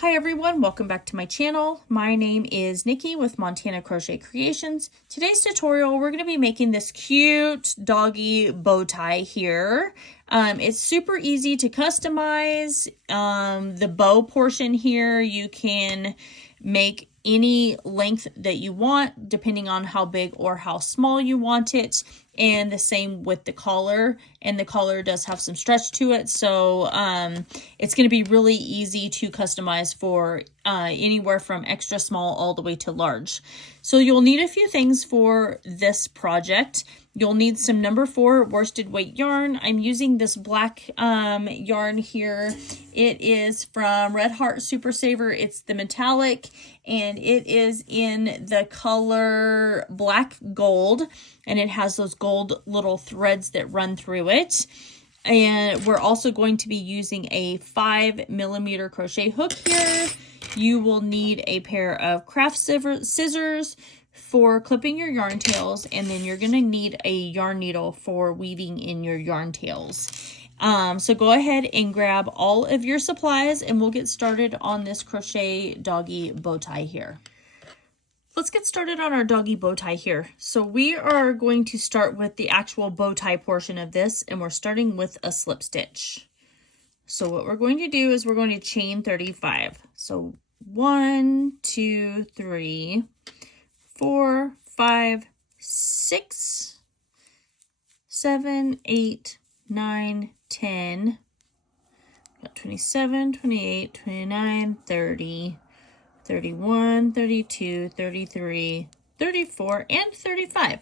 Hi everyone, welcome back to my channel. My name is Nikki with Montana Crochet Creations. Today's tutorial, we're going to be making this cute doggy bow tie here. It's super easy to customize. The bow portion here, you can make any length that you want depending on how big or how small you want it, and the same with the collar, and the collar does have some stretch to it, so it's going to be really easy to customize for anywhere from extra small all the way to large. So you'll need a few things for this project. You'll need some number 4 worsted weight yarn. I'm using this black yarn here. It is from Red Heart Super Saver. It's the metallic, and it is in the color black gold, and it has those gold little threads that run through it. And we're also going to be using a 5mm crochet hook here. You will need a pair of craft scissors for clipping your yarn tails, and then you're going to need a yarn needle for weaving in your yarn tails. So go ahead and grab all of your supplies, and we'll get started on this crochet doggy bow tie here. Let's get started on our doggy bow tie here. So we are going to start with the actual bow tie portion of this, and we're starting with a slip stitch. So what we're going to do is we're going to chain 35. So 1, 2, 3, 4, 5, 6, 7, 8, 9, 10, got 27, 28, 29, 30, 31, 32, 33, 34, and 35.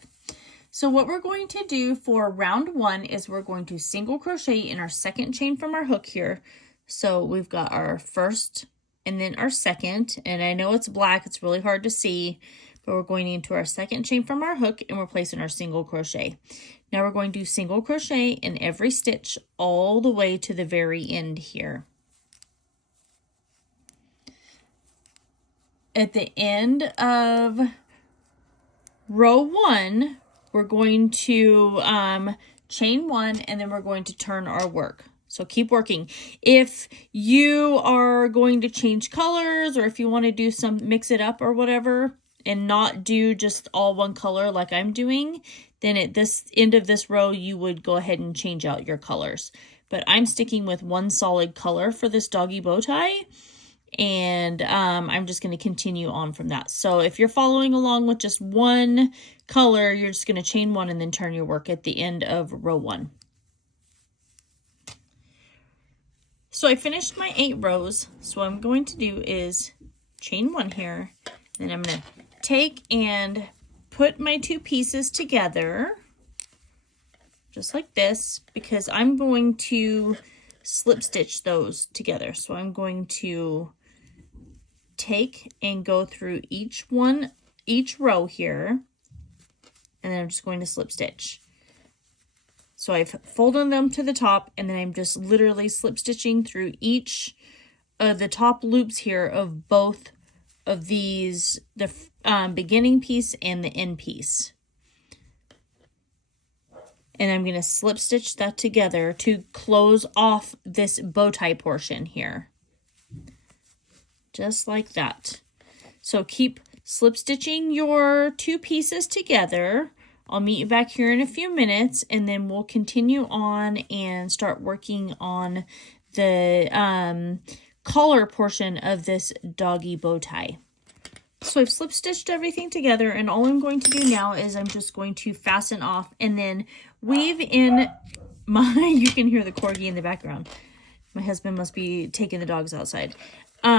So what we're going to do for round 1 is we're going to single crochet in our second chain from our hook here. So we've got our first and then our second, and I know it's black, it's really hard to see, but we're going into our second chain from our hook, and we're placing our single crochet. Now we're going to single crochet in every stitch all the way to the very end here. At the end of row 1, we're going to chain 1, and then we're going to turn our work. So keep working. If you are going to change colors, or if you want to do some mix it up or whatever, and not do just all one color like I'm doing, then at this end of this row, you would go ahead and change out your colors. But I'm sticking with one solid color for this doggy bow tie, and I'm just going to continue on from that. So if you're following along with just one color, you're just going to chain 1 and then turn your work at the end of row 1. So I finished my 8 rows. So what I'm going to do is chain 1 here, then I'm going to take and put my 2 pieces together just like this, because I'm going to slip stitch those together. So I'm going to take and go through each row here, and then I'm just going to slip stitch. So I've folded them to the top, and then I'm just literally slip stitching through each of the top loops here of both of these, the beginning piece and the end piece. And I'm going to slip stitch that together to close off this bow tie portion here. Just like that. So keep slip stitching your 2 pieces together. I'll meet you back here in a few minutes, and then we'll continue on and start working on the collar portion of this doggy bow tie. So I've slip stitched everything together, and all I'm going to do now is I'm just going to fasten off and then weave in my, you can hear the corgi in the background. My husband must be taking the dogs outside. So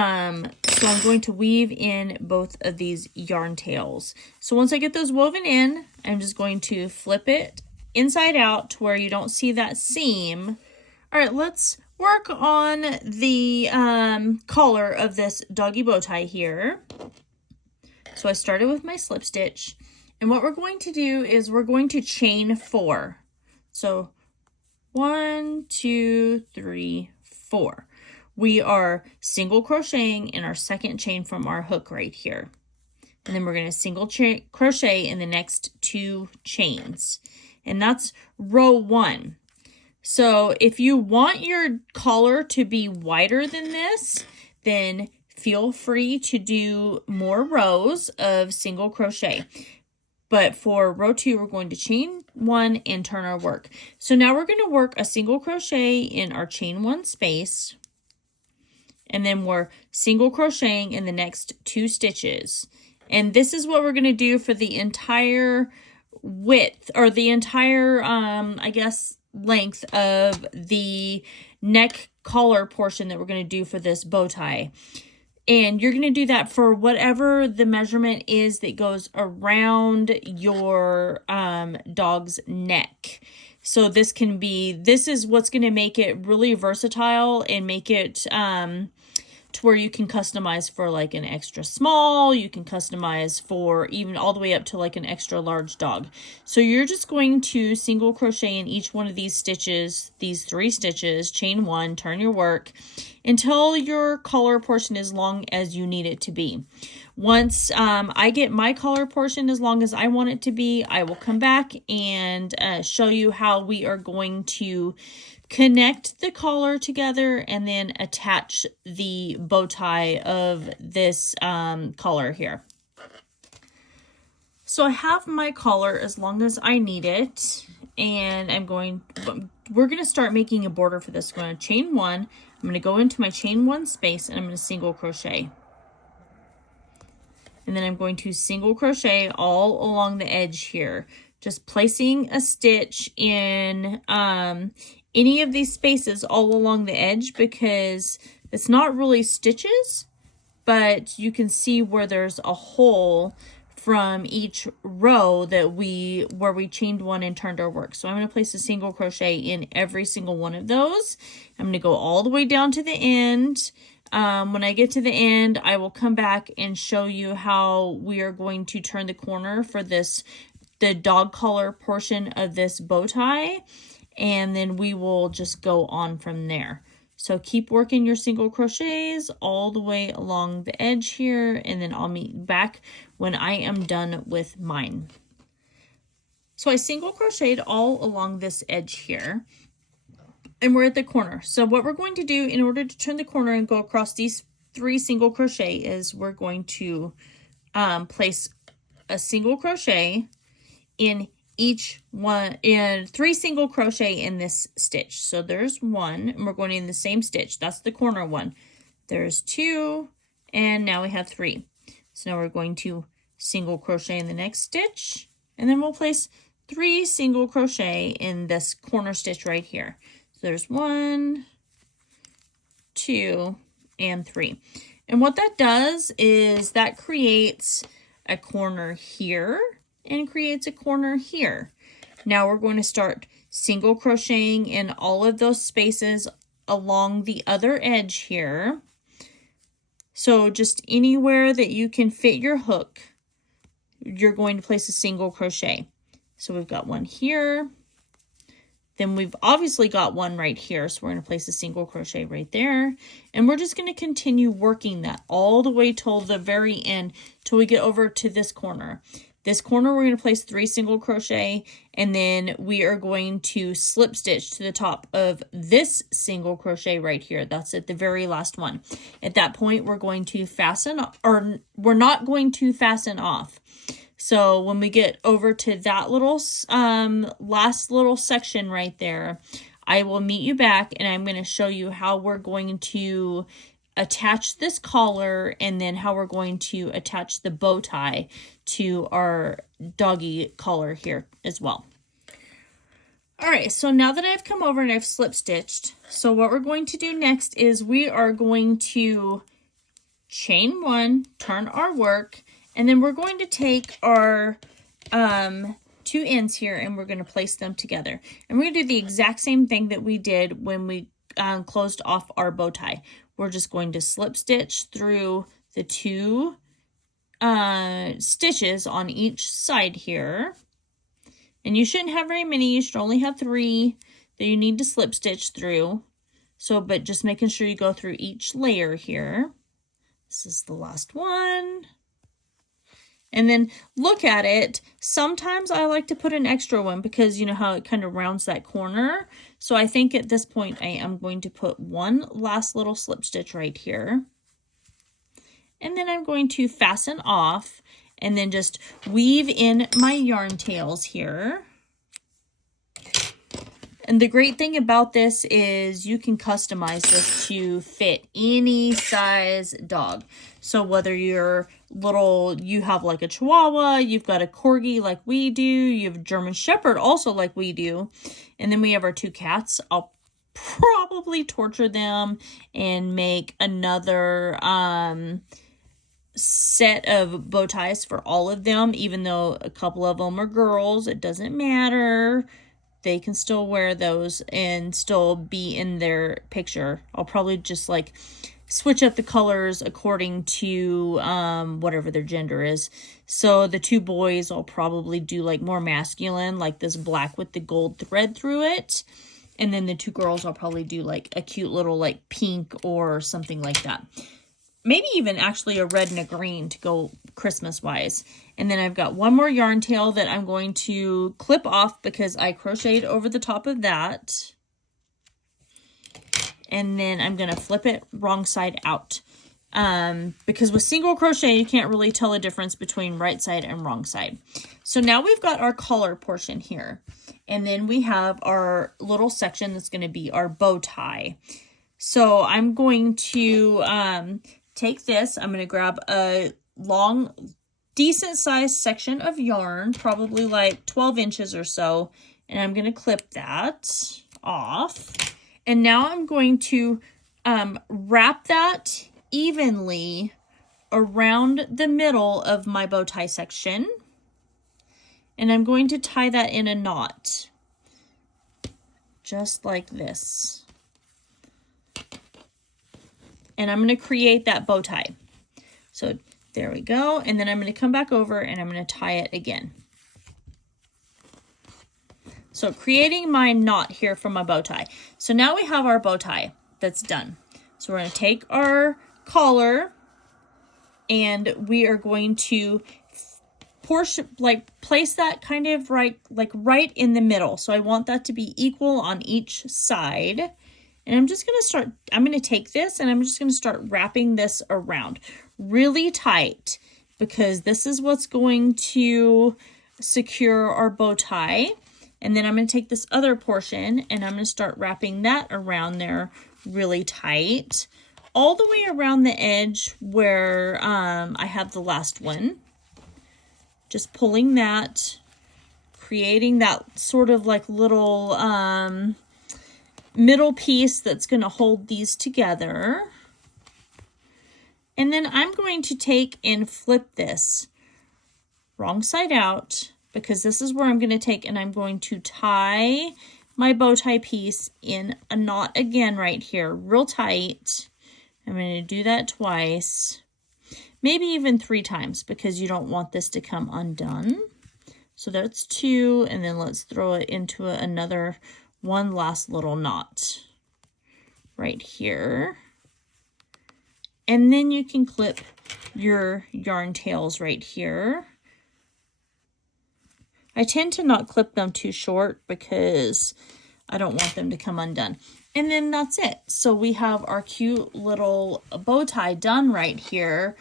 I'm going to weave in both of these yarn tails. So once I get those woven in, I'm just going to flip it inside out to where you don't see that seam. All right, let's work on the collar of this doggy bow tie here. So I started with my slip stitch, and what we're going to do is we're going to chain 4. So 1, 2, 3, 4. We are single crocheting in our second chain from our hook right here. And then we're going to single crochet in the next 2 chains. And that's row 1. So if you want your collar to be wider than this, then feel free to do more rows of single crochet. But for row 2, we're going to chain 1 and turn our work. So now we're going to work a single crochet in our chain 1 space. And then we're single crocheting in the next 2 stitches. And this is what we're going to do for the entire width, or the entire, I guess, length of the neck collar portion that we're going to do for this bow tie. And you're going to do that for whatever the measurement is that goes around your dog's neck. So this is what's going to make it really versatile and make it to where you can customize for like an extra small, you can customize for even all the way up to like an extra large dog. So you're just going to single crochet in each one of these stitches, these 3 stitches, chain 1, turn your work until your collar portion is long as you need it to be. Once I get my collar portion as long as I want it to be, I will come back and show you how we are going to connect the collar together and then attach the bow tie of this collar here. So I have my collar as long as I need it, and we're going to start making a border for this. I'm going to chain 1, I'm going to go into my chain 1 space, and I'm going to single crochet. And then I'm going to single crochet all along the edge here, just placing a stitch in any of these spaces all along the edge, because it's not really stitches, but you can see where there's a hole from each row where we chained 1 and turned our work. So I'm going to place a single crochet in every single one of those. I'm going to go all the way down to the end. When I get to the end, I will come back and show you how we are going to turn the corner for the dog collar portion of this bow tie. And then we will just go on from there. So keep working your single crochets all the way along the edge here, and then I'll meet back when I am done with mine. So I single crocheted all along this edge here, and we're at the corner. So what we're going to do in order to turn the corner and go across these 3 single crochet is we're going to place a single crochet in each one, and 3 single crochet in this stitch. So there's 1, and we're going in the same stitch. That's the corner one. There's 2, and now we have 3. So now we're going to single crochet in the next stitch, and then we'll place 3 single crochet in this corner stitch right here. So there's 1, 2, and 3. And what that does is that creates a corner here and creates a corner here. Now we're going to start single crocheting in all of those spaces along the other edge here. So just anywhere that you can fit your hook, you're going to place a single crochet. So we've got 1 here. Then we've obviously got 1 right here. So we're going to place a single crochet right there. And we're just going to continue working that all the way till the very end, till we get over to this corner. This corner, we're going to place 3 single crochet, and then we are going to slip stitch to the top of this single crochet right here. That's at the very last one. At that point, we're going to fasten, or we're not going to fasten off. So when we get over to that little last little section right there, I will meet you back, and I'm going to show you how we're going to attach this collar, and then how we're going to attach the bow tie to our doggy collar here as well. All right, so now that I've come over and I've slip stitched, so what we're going to do next is we are going to chain 1, turn our work, and then we're going to take our 2 ends here, and we're going to place them together. And we're going to do the exact same thing that we did when we closed off our bow tie. We're just going to slip stitch through the 2 stitches on each side here. And you shouldn't have very many. You should only have 3 that you need to slip stitch through. So, but just making sure you go through each layer here. This is the last one. And then look at it. Sometimes I like to put an extra one because you know how it kind of rounds that corner. So I think at this point I am going to put one last little slip stitch right here. And then I'm going to fasten off and then just weave in my yarn tails here. And the great thing about this is you can customize this to fit any size dog. So whether you're little, you have like a Chihuahua, you've got a Corgi like we do, you have a German Shepherd also like we do, and then we have our 2 cats. I'll probably torture them and make another set of bow ties for all of them, even though a couple of them are girls. It doesn't matter. They can still wear those and still be in their picture. I'll probably just like switch up the colors according to whatever their gender is. So the 2 boys, I'll probably do like more masculine, like this black with the gold thread through it. And then the 2 girls, I'll probably do like a cute little like pink or something like that. Maybe even actually a red and a green to go Christmas wise. And then I've got one more yarn tail that I'm going to clip off because I crocheted over the top of that. And then I'm going to flip it wrong side out. Because with single crochet, you can't really tell a difference between right side and wrong side. So now we've got our collar portion here. And then we have our little section that's going to be our bow tie. So I'm going to take this. I'm going to grab a long, decent sized section of yarn, probably like 12 inches or so. And I'm going to clip that off. And now I'm going to wrap that evenly around the middle of my bow tie section. And I'm going to tie that in a knot. Just like this. And I'm going to create that bow tie. So there we go. And then I'm going to come back over and I'm going to tie it again. So creating my knot here for my bow tie. So now we have our bow tie that's done. So we're going to take our collar and we are going to place that kind of right in the middle. So I want that to be equal on each side. And I'm just going to I'm going to take this and I'm just going to start wrapping this around really tight because this is what's going to secure our bow tie. And then I'm going to take this other portion and I'm going to start wrapping that around there really tight all the way around the edge where I have the last one. Just pulling that, creating that sort of like little middle piece that's going to hold these together. And then I'm going to take and flip this wrong side out because this is where I'm going to take and I'm going to tie my bow tie piece in a knot again right here, real tight. I'm going to do that twice, maybe even 3 times because you don't want this to come undone. So that's 2, and then let's throw it into another one last little knot right here. And then you can clip your yarn tails right here. I tend to not clip them too short because I don't want them to come undone. And then that's it. So we have our cute little bow tie done right here.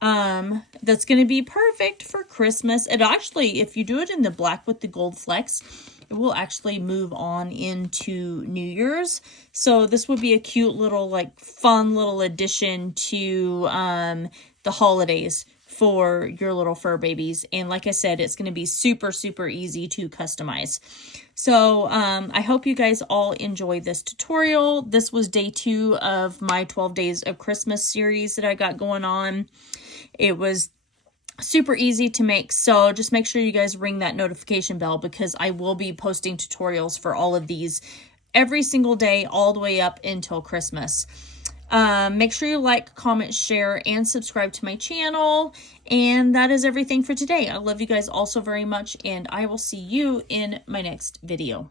That's going to be perfect for Christmas. And actually, if you do it in the black with the gold flecks, it will actually move on into New Year's. So this would be a cute little, like, fun little addition to the holidays for your little fur babies. And like I said, it's going to be super, super easy to customize. So I hope you guys all enjoy this tutorial. This was day 2 of my 12 Days of Christmas series that I got going on. It was super easy to make, so just make sure you guys ring that notification bell because I will be posting tutorials for all of these every single day all the way up until Christmas. Make sure you like, comment, share, and subscribe to my channel. And that is everything for today. I love you guys all so very much, and I will see you in my next video.